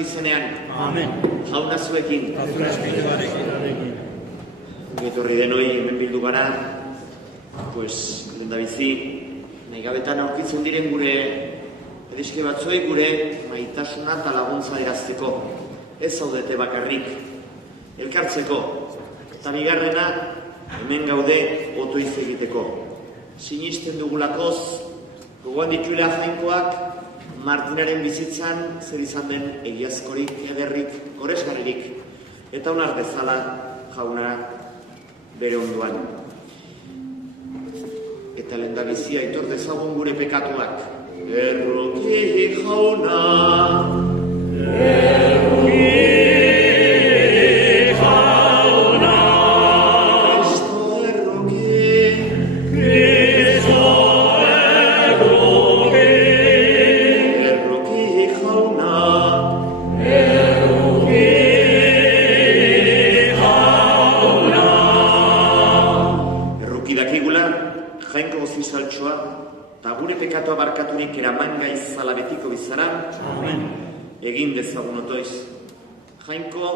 Kristo izenean. Amen. Jauna zuekin. Zure espirituarekin. Etorri denoi hemen bildu gara, lehendabizi, nahi gabetan aurkitzen diren gure ediske batzuei gure maitasuna eta laguntza erazteko. Ez zaudete bakarrik, elkartzeko. Eta bigarrena, hemen gaude otoiz egiteko. Sinisten dugulakoz, gogoan dituela Jainkoak, Martinaren bizitzan zer izan den egiazkorik, ederrik, goresgarririk, eta onar bezala jauna bere onduan. Eta lehendabizi aitor dezagun gure pekatuak. Erroki jauna, erroki jauna, Kristo erroki, Kristo erroki, erroki jauna, erroki jauna. Erroki dakigula, Jainko gozizaltxoa, eta gure pekatua barkaturik eraman gaizala betiko bizara, Amen. Egin dezagun otoiz. Jainko,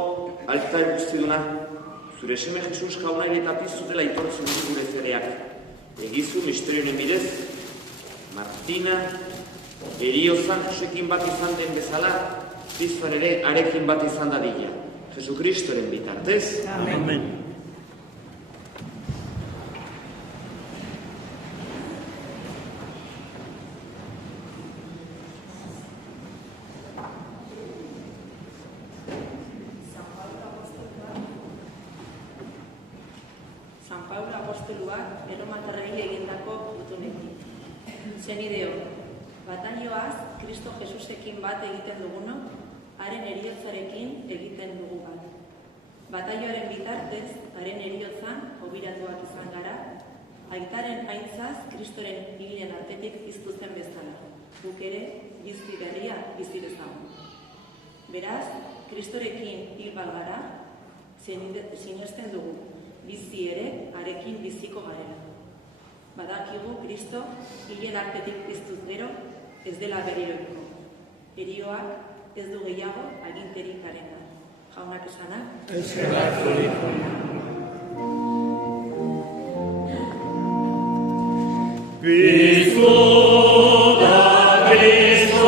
alta guztiduna, zure seme Jesus jaunari eta piztu dela itortzen gure zereak. Egizu misterioen bidez, Martina, eriozan Josekin bat izan den bezala, piztuan ere arekin bat izan dadila. Jesukristoren bitartez. Amen. San Paulo apostoluak erromatarrei egindako gutunekin. Zenideo, batalioaz Kristo Jesusekin bat egiten dugunok, haren eriotzarekin egiten dugu bat. Batalioaren bitartez, haren eriotzan obiratuak izan gara, aitaren aintzaz Kristoren hilen artetik piztu zen bezala. Guk ere, bizi berria bizi dezagun. Beraz, Kristorekin hil bat gara, sinesten dugu, bizi ere, harekin biziko garela. Badakigu Kristo hilen artetik piztuz gero, ez dela berriroiko. Erioak ez du gehiago aginterik garena. Jaunak esana? Cristo da Cristo.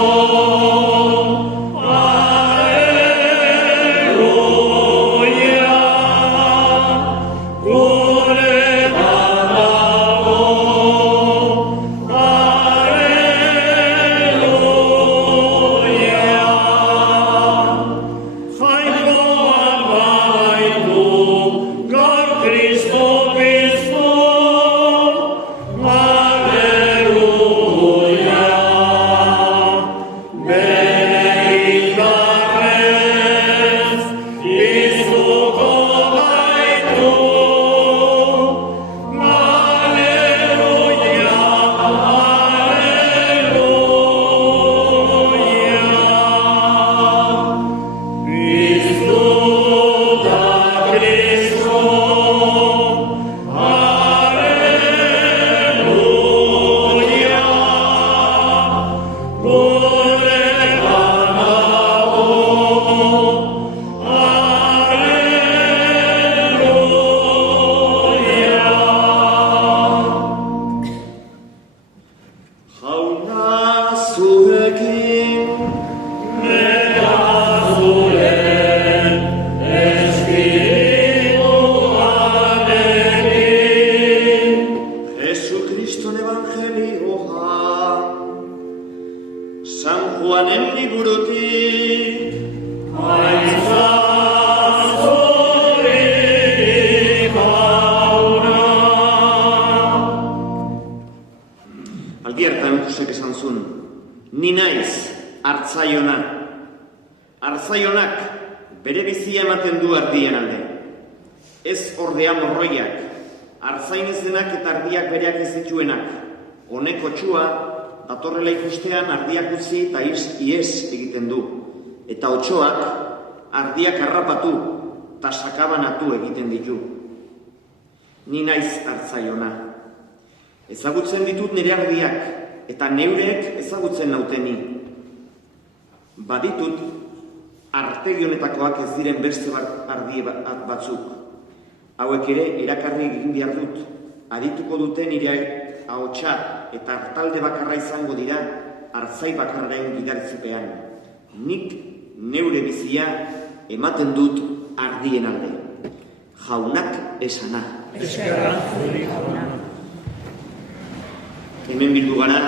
Ni naiz, hartzaiona. Hartzaionak bere bizia ematen du ardien alde. Ez ordea morroiak, hartzain ez denak eta ardiak bereak ez dituenak. Honeko txua, datorrela ikustean ardiak utzi eta ies egiten du. Eta otxoak, ardiak harrapatu eta sakabanatu egiten ditu. Ni naiz hartzaiona. Ezagutzen ditut nire ardiak, eta neureek ezagutzen nauteni. Baditut, artegi honetakoak ez diren beste ardi batzuk. Hauek ere erakarri egin behar dut. Adituko duten nire ahotsa eta artalde bakarra izango dira artzai bakarraren gidaritzupean. Nik neure bizia ematen dut ardien alde. Jaunak esana. Eskerra zuri jauna. Hemen bildu gara,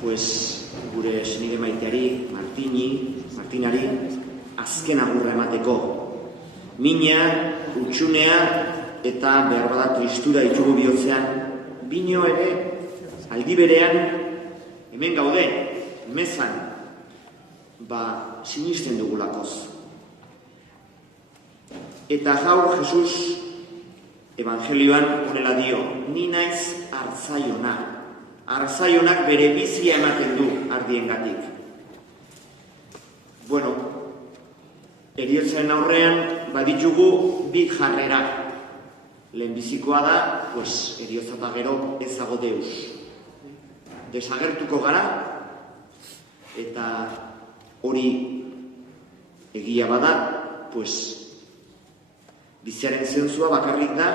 gure senide maiteari, Martinari, azken agurra emateko. Mina, utxunea eta behar bada tristura ditugu bihotzean, bino ere, aldi berean, hemen gaude, mezan, sinisten dugulakoz. Eta gaur Jesus Evangelioan honela dio, ni naiz artzaiona. Artzaionak bere bizia ematen du ardiengatik. Heriotzaren aurrean baditugu bi jarrera. Lehenbizikoa da, heriotza eta gero ez dago Deus. Desagertuko gara, eta hori egia bada, biziaren zentzua bakarrik da,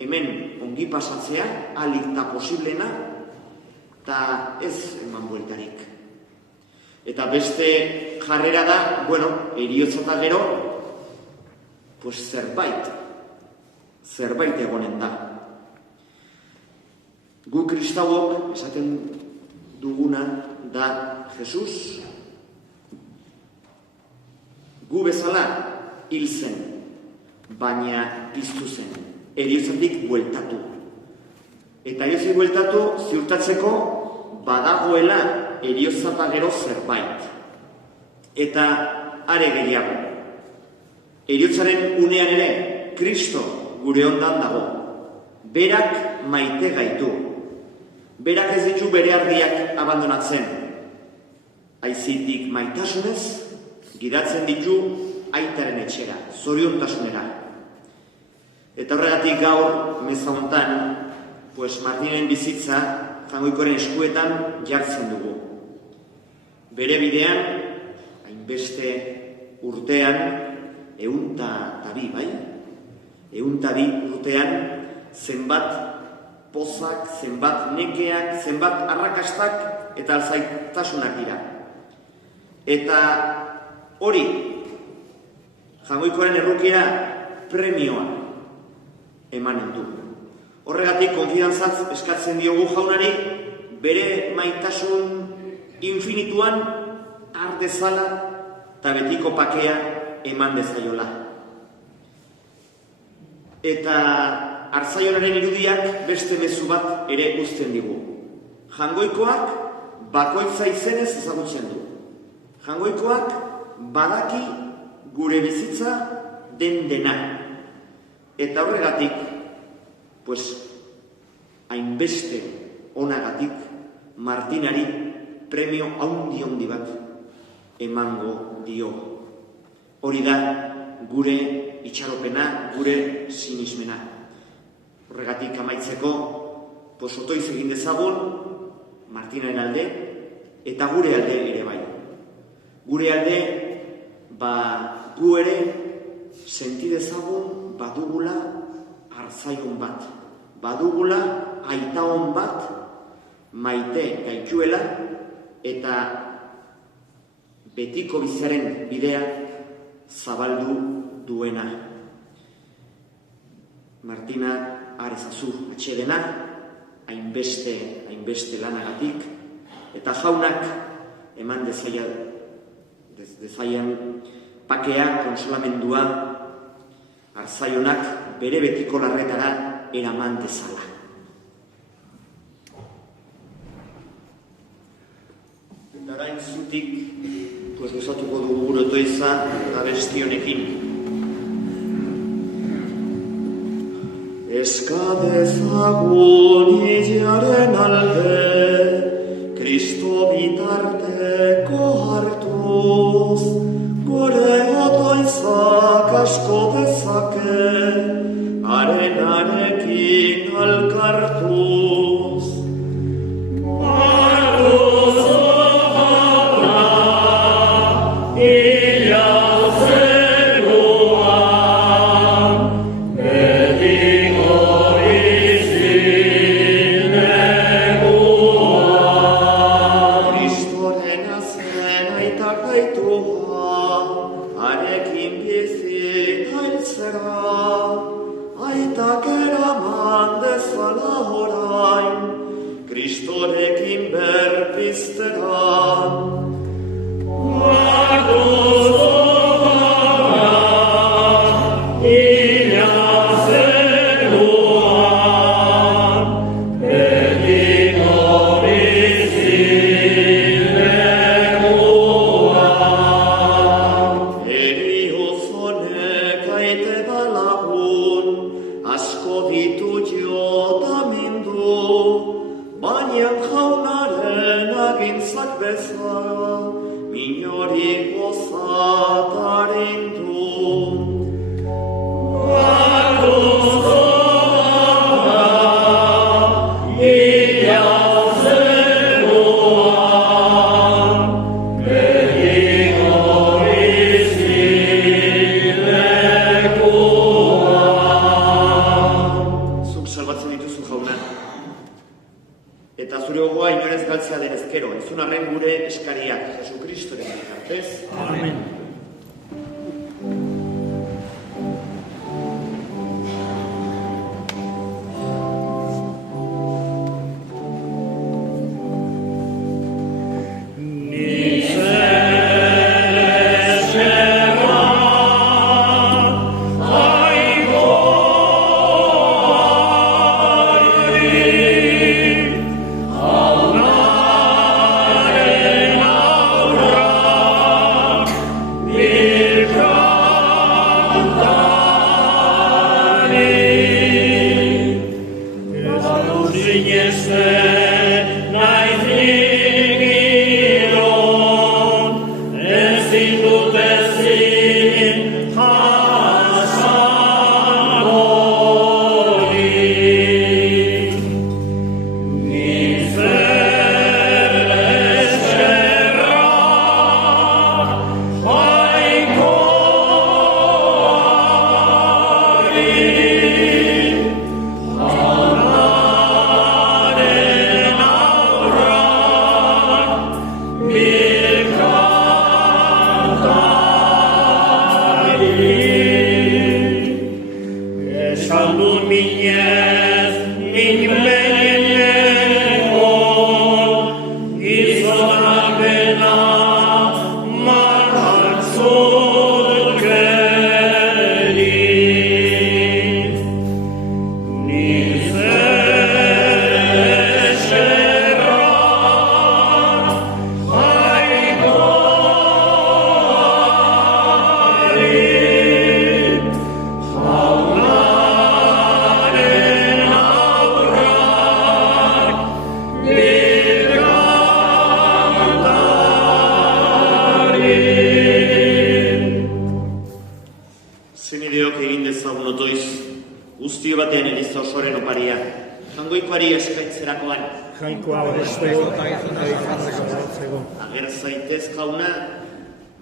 hemen ongi pasatzea, ahalik eta posiblena, eta ez eman bueltarik. Eta beste jarrera da, heriotza eta gero, zerbait egonen da. Gu kristauok esaten duguna da Jesus, gu bezala hil zen, baina piztu zen, heriotzatik bueltatu. Eta heriotzatik bueltatu ziurtatzeko badagoela heriotza eta gero zerbait. Eta are gehiago. Heriotzaren unean ere, Kristo gure ondan dago. Berak maite gaitu. Berak ez ditu bere ardiak abandonatzen. Aizitik maitasunez, gidatzen ditu aitaren etxera, zoriontasunera. Eta horregatik gaur, meza hontan, Martinen bizitza Jaungoikoaren eskuetan jartzen dugu. Bere bidean, hainbeste urtean, 102, bai? 102 urtean, zenbat pozak, zenbat nekeak, zenbat arrakastak eta alzaitasunak dira. Eta hori, Jaungoikoaren errukiera premioa emanen du. Horregatik konfidantzaz eskatzen diogu jaunari bere maitasun infinituan har dezala eta betiko pakea eman dezaiola. Eta artzaionaren irudiak beste mezu bat ere uzten digu. Jaungoikoak bakoitza izenez ezagutzen du. Jaungoikoak badaki gure bizitza den dena. Eta horregatik, hainbeste onagatik Martinari premio handi bat emango dio. Hori da gure itxaropena, gure sinismena. Horregatik amaitzeko, otoiz egin dezagun Martinaren alde eta gure alde ere bai. Gure alde, gu ere senti dezagun badugula artzaion bat. Badugula aitaon bat maite gaituela eta betiko biziaren bidea zabaldu duena. Martina arezazu atxedena, hainbeste lanagatik, eta jaunak eman dezaian pakea, konsolamendua, artzaionak bere betiko larretara eraman dezala. Eta orain zutik, gozatuko dugu gure otoiza eta besti honekin. Eska dezagun idearen alde, Kristo bitarteko hartuz, gure otoizak asko dezake, arenarekin alkartuz. Maruz ohabra, ila baina jaunaren agintzak bezala, minori gozataren du. Eta zure gogoa inorez galtzea denez gero, entzun arren gure eskariak, Jesu Kristoren bitartez. Amen. Ager zaitez jauna,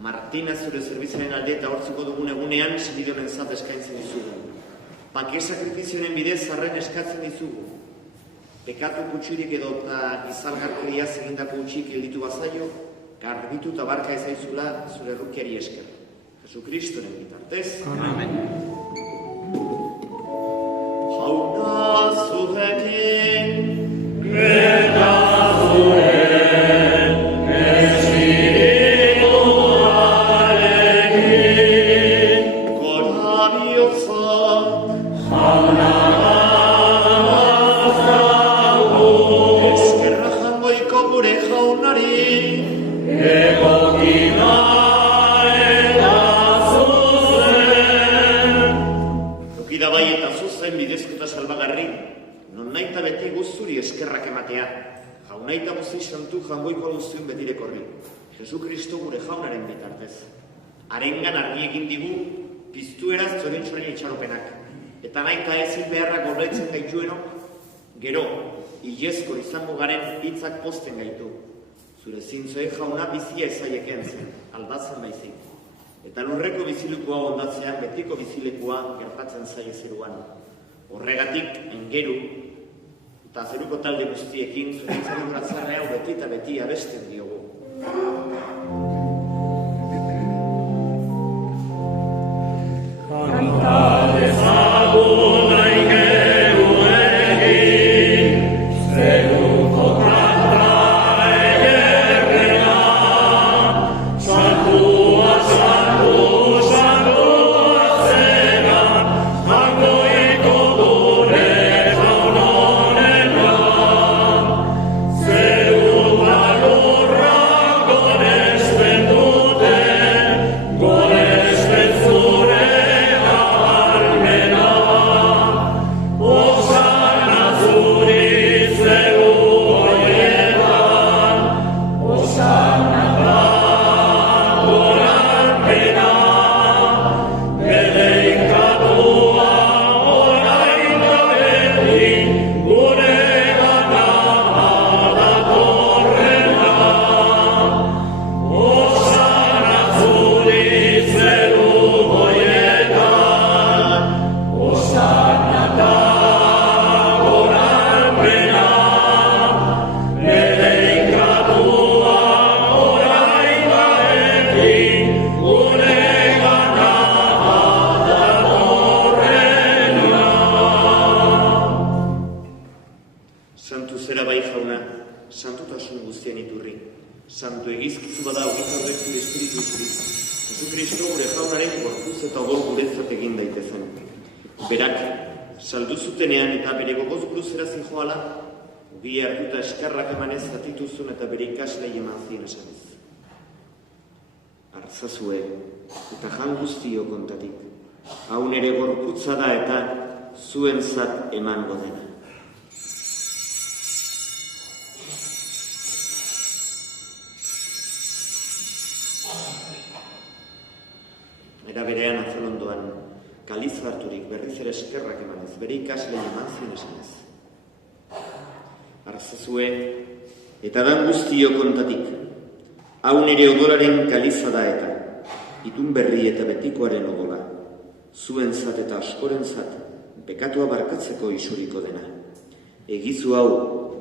Martina zure zerbitzaren alde eta hortzeko dugun egunean senidionen zat eskaintzen dizugu. Bake sakrifizionen bidez zarren eskatzen dizugu. Pekatu kutxirik edo eta gizalgarkeria egindako utxik gelditu bazaio, garbitu eta barka ezaizula zure errukiari esker. Jesu Kristoren bitartez. Amen. Jauna zurekin, eta zuren espirituarekin, gora bihotzak, jauna bazagu, eskerra jangoiko gure jaunari, egokina eta zuzen. Lukida bai eta zuzen bidezko salbagarri, non nahi eta beti guzturi eskerrak ematea, jaunaita guzti santu jangoiko guztiun betirekorri, Jesu Kristo gure jaunaren bitartez. Harengan argi egin digu, piztueraz zorintxoren itxaropenak, eta nahi eta ezin beharrak gorbetzen gaituenok, gero, ilezko izango garen hitzak pozten gaitu. Zure zintzoe jauna bizia ezaieken zen, aldatzen baizik. Eta lurreko bizilekua ondatzean betiko bizilekua gertatzen zaie zeruan. Horregatik, engeru, eta zeruko talde guztiekin zuritzaren bratzarra hau beti eta beti abesten diogu. Kanta dezagun aingeru egin, zeruko kanta ederrena, santua, santua zera, jangoiko gure jaunonena, zeruko lurra gora Santu zera bai jauna, santutasun guztien iturri. Santu egizkizu bada hogeita horretu espiritu zuriz. Jesu Kristo gure jaunaren gorpuz eta odol guretzat egin daitezen. Berak, saldu zutenean eta bere gogoz buruzera zijoala, bi hartuta eskarrak emanez zatituzun eta bere ikaslei eman zien esanez. Artzazue eta jan guztio kontatik, hau nere gorputza da eta zuentzat emango dena. Era berean atzelondoan, kaliz harturik berriz ere eskerrak emanez, bere ikaslei eman zien esanez. Artzazue eta dan guztio kontatik, hau nire odolaren kaliza da eta, itun berri eta betikoaren odola, zuentzat eta askorentzat, pekatua barkatzeko isuriko dena. Egizu hau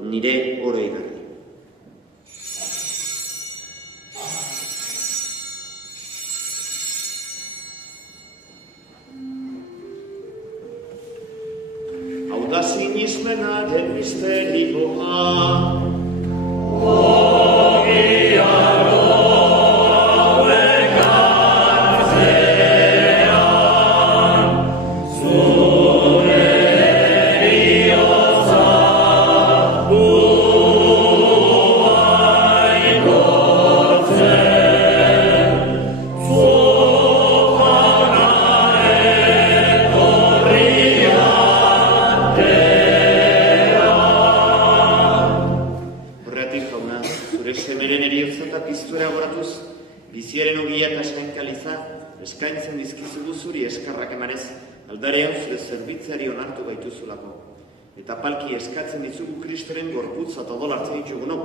nire oroigarri. Hau da sinismenaren misterioa, eskaintzen dizkizugu zuri eskarrak emanez, aldarean zure zerbitzeari onartu gaituzulako. Eta palki eskatzen dizugu Kristoren gorputza eta odol hartzen ditugunok,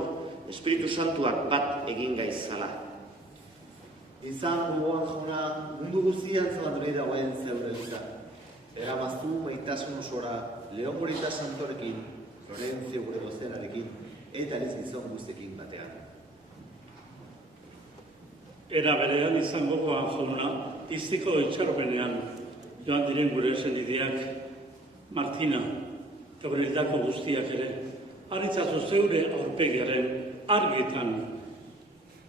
Espiritu Santuak bat egin gaizala. Izan gogoan jauna, mundu guztian zalandurei dagoen zeure dira. Eramaztu maitasun osora, Leonborita Santorekin, Florentzio gure dozenarekin, eta ez gizon guztekin batean. Era berean izan gogoan jauna, iztiko itxaropenean joan diren gure senideak Martina eta gure hildako guztiak ere, haritzazu zeure aurpegiaren argitan.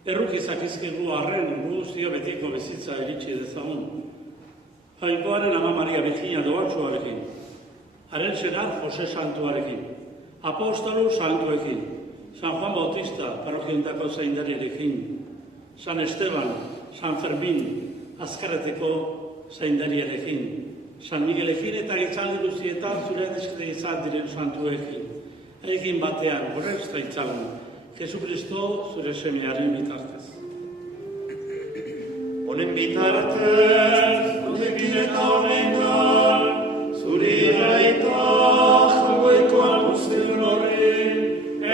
Errukizak izkigu arren guztia betiko bizitza iritsi dezagun. Jainkoaren ama Maria Virginia doatxoarekin, haren senar Jose Santuarekin, apostolu santuekin, San Juan Bautista parokientako zaindariarekin, San Esteban, San Fermin, Azkareteko zaindariarekin, San Miguelekin eta itzaldi guztietan zure dizkide izan diren santuekin. Egin batean, gorrezta itzagun, Jesu Kristo zure semearen bitartez. Honen bitartez, honekin eta honengan, zuri gaita jangoetuan guztiun hori,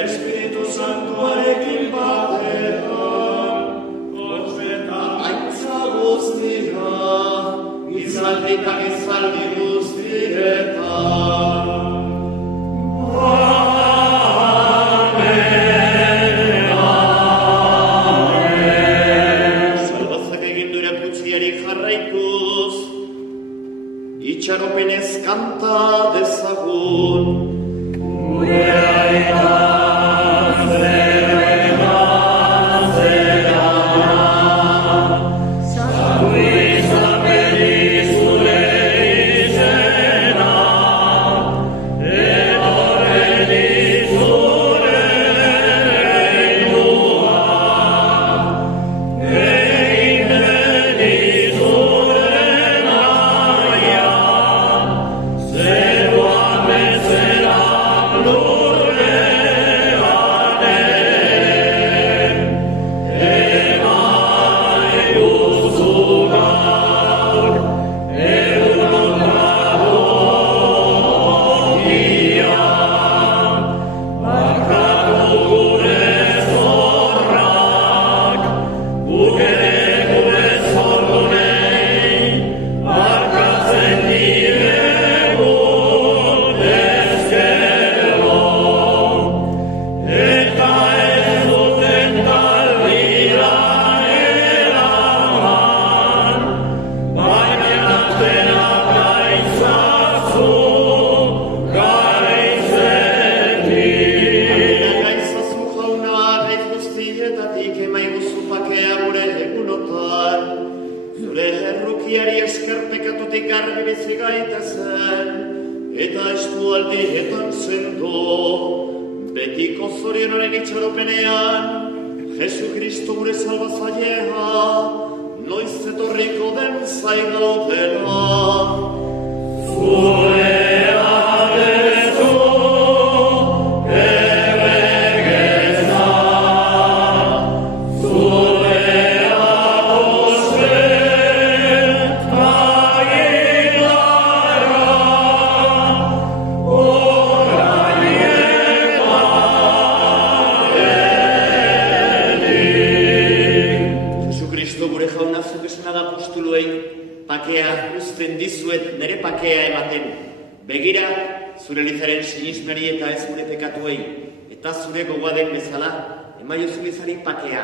Espiritu Santuarekin batean, gizaldi eta gizaldi guztietan. Amen, amen. Salbazak egin dure putziarik jarraikuz, itxaropenez kanta dezagun. zorionaren itxaropenean, Jesu Kristo gure salbazailea, noiz etorriko den zaigaudela. Zurea dezu, ebegeza, zurea osret, agilara, gure jauna zuk esana da apostoluei, pakea uzten dizuet nere pakea ematen. Begira, zure elizaren sinismeri eta ez gure pekatuei, eta zure gogoa den bezala, emaiozu bizari pakea,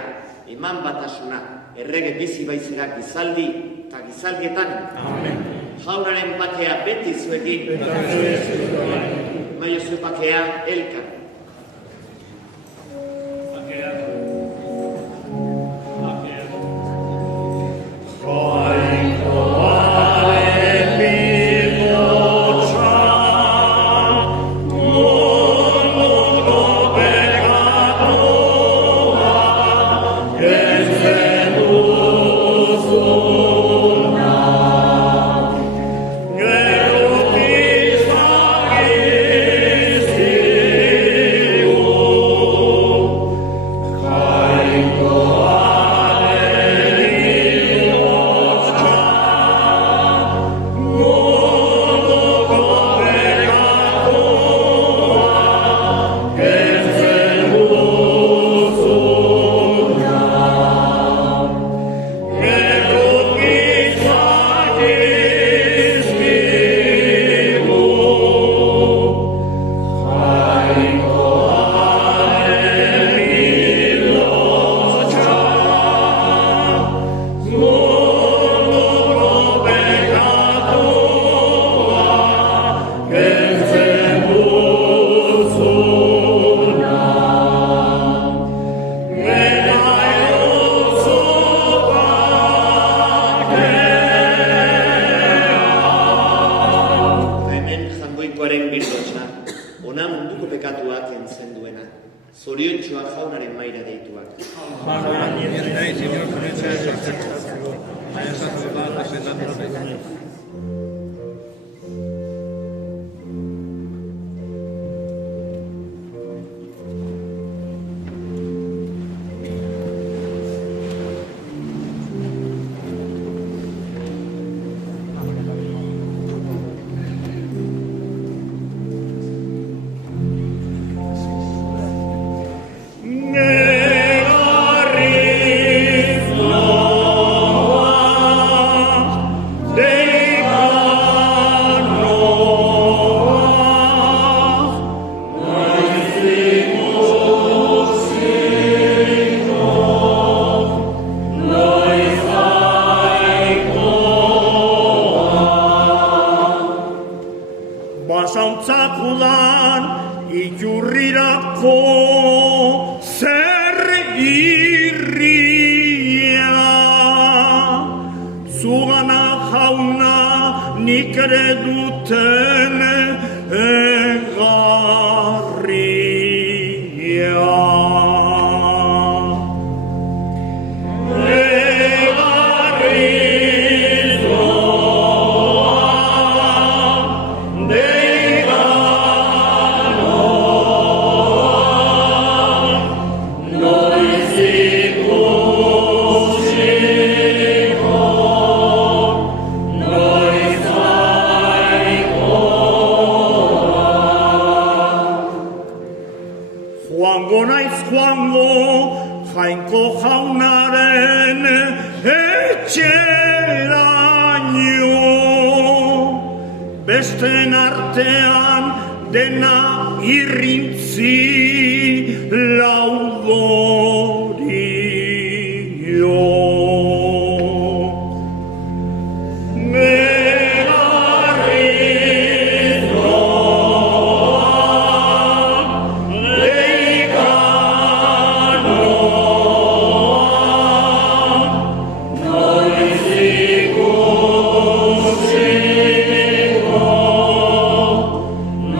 eman batasuna, errege bizi baizera gizaldi eta gizaldietan. Amen. Jaunaren pakea beti zuekin, emaiozu pakea elkar.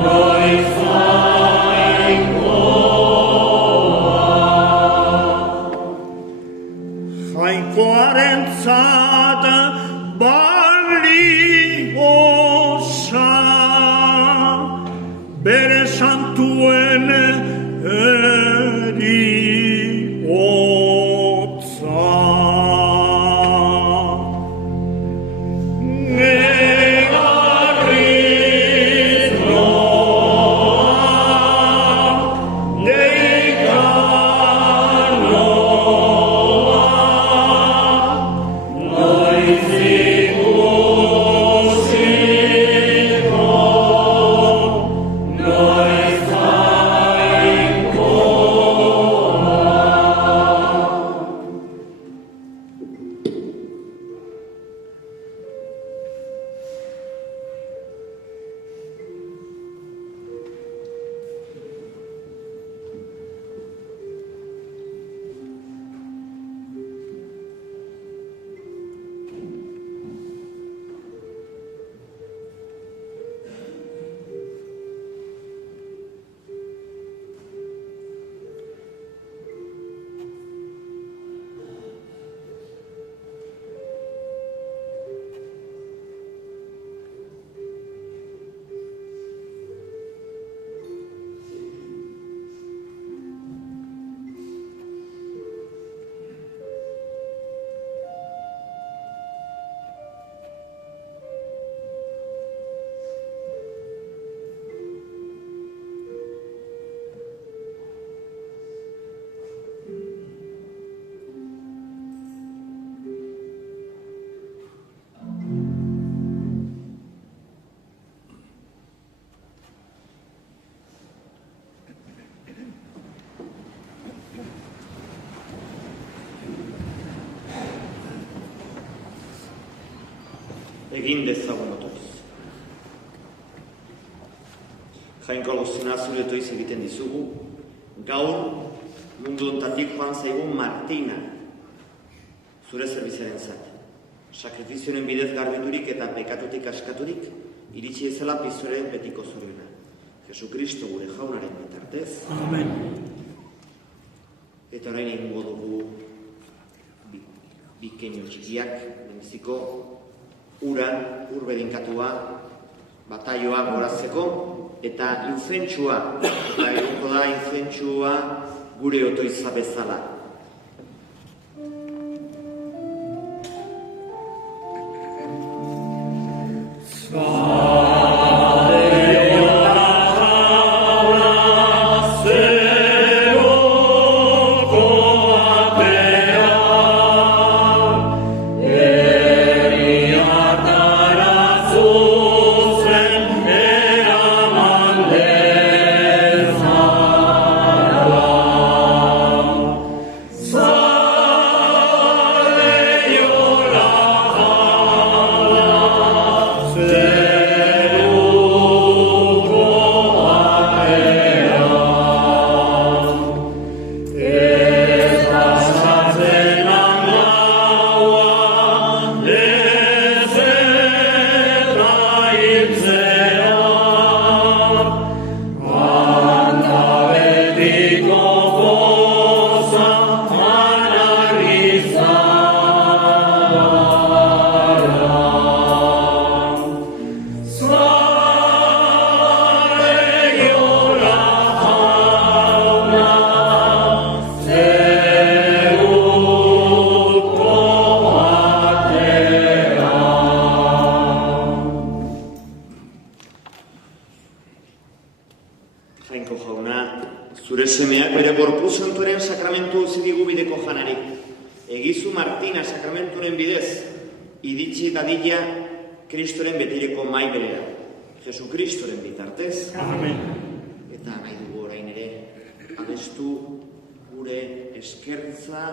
Noi fai Egin dezagun otoiz. Jainko Agustina, zure otoiz egiten dizugu, gaur mundu ontatik joan zaigun Martina, zure zerbiziaren zat. Sakrifizioen bidez garbiturik eta pekatutik askaturik, iritsi ezela piztuaren betiko zoriona. Jesukristo gure jaunaren bitartez. Amen. Eta orain egingo dugu bikeinu txikiak, beniziko uran, urbedinkatua, bataioa gorazeko, eta inzentsua, eta egongo da inzentsua gure otoiza bezala. Jainko jauna, zure semeak bere gorpu santuaren sakramentu zidigu bideko janari. Egizu Martina sakramenturen bidez, iritsi dadila Kristoren betireko mai berera. Jesukristoren bitartez. Amen. Eta nahi dugu orain ere, abestu gure eskertza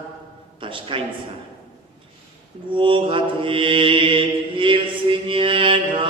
eta eskaintza. Gugatik hil zinena,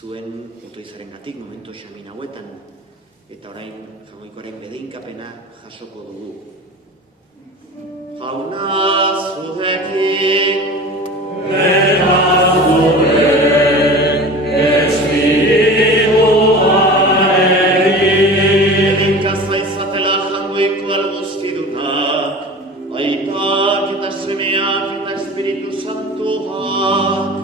zuen otoizarengatik momentu xamin hauetan, eta orain jaungoikoaren bedeinkapena jasoko dugu. Jauna zurekin, Eginkazta izatela jaungoiko alguzkidunak, aitak eta semeak eta Espiritu Santuak.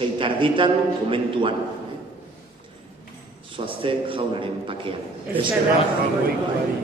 6:30 komentuan. Zoazte jaunaren pakean. Eskerrak jaungoikoari.